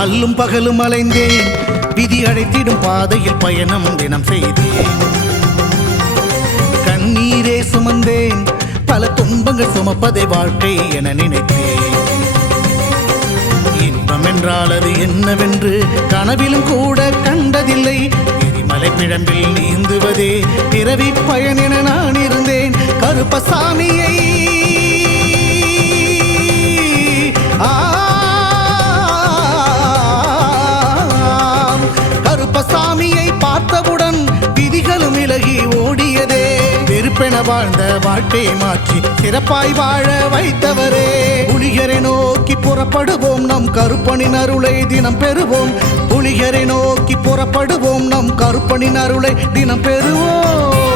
அல்லும் பகலும் அலைந்தேன், விதி அழைத்திடும் பாதையில் பயணம் தினம் செய்தேன். கண்ணீரே சுமந்தேன், பல துன்பங்கள் சுமப்பதை வாழ்க்கை என நினைத்தேன். இன்பம் என்றால் அது என்னவென்று கனவிலும் கூட கண்டதில்லை. எரிமலை பிழம்பில் நீந்துவதே பிறவி பயன் என நான் இருந்தேன். கருப்பசாமியை கருப்பசாமியை பார்த்தவுடன் விதிகளும் விலகி ஓடியதே. வெறுப்பென வாழ்ந்த வாழ்க்கையை மாற்றி சிறப்பாய் வாழ வைத்தவரே. புலிகரை நோக்கி புறப்படுவோம், நம் கருப்பனின் அருளை தினம் பெறுவோம். புலிகரை நோக்கி புறப்படுவோம், நம் கருப்பனின் அருளை தினம் பெறுவோம்.